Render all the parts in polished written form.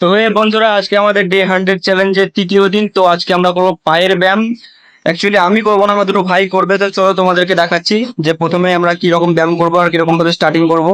তো বন্ধুরা, আজকে আমাদের ডে 100 চ্যালেঞ্জের তৃতীয় দিন। তো আজকে আমরা করবো পায়ের ব্যায়াম। অ্যাকচুয়ালি আমি করবো না, আমার দুটো ভাই করবে। তো চলো তোমাদেরকে দেখাচ্ছি যে প্রথমে আমরা কি রকম ব্যায়াম করবো আর কিরকম ভাবে স্টার্টিং করবো।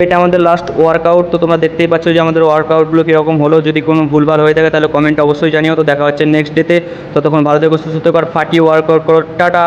এটা আমাদের লাস্ট ওয়ার্কআউট। তো তোমরা দেখতেই পাচ্ছ যে আমাদের ওয়ার্কআউটগুলো কীরকম হলো। যদি কোনো ভুলভাল হয়ে থাকে তাহলে কমেন্ট অবশ্যই জানিও। তো দেখা হচ্ছে নেক্সট ডেতে। ততক্ষণ ভালো থেকো, সুস্থ থেকো আর ফাটিয়ে ওয়ার্কআউট করো। টাটা।